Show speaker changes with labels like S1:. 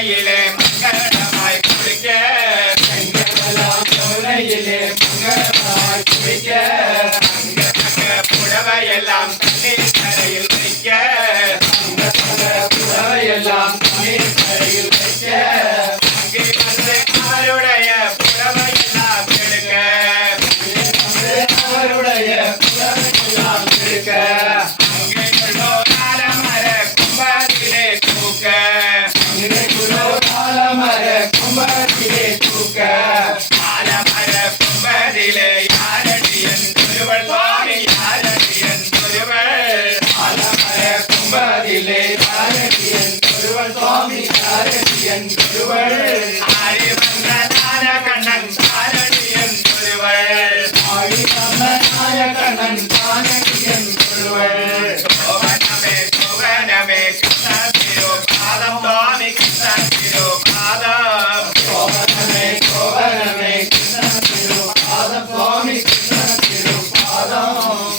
S1: முனையிலே மங்களமாய் குளிக்க
S2: செங்கமலாம் முனையிலே மங்களமாய் குளிக்க
S1: புடவையெல்லாம் தண்ணீர் கரையில் வைக்க
S2: புடவையெல்லாம் தண்ணீர் கரையில் வைக்க அங்கே
S1: ആലപ്പുഴയിലെ ആരടിയൻ കുരുവൾ സ്വാമി ആരടിയൻ കുരുവൾ
S2: ആലപ്പുഴ കുമ്പതിലെ ആരടിയൻ കുരുവൾ സ്വാമി ആരടിയൻ കുരുവൾ
S1: ആരി വന്ന നാരകണ്ണൻ ആരടിയൻ കുരുവൾ
S2: ആരി വന്ന നാരകണ്ണൻ ആരടിയൻ കുരുവൾ
S1: ശോഭനമേ ശോഭനമേ കഥ പാദം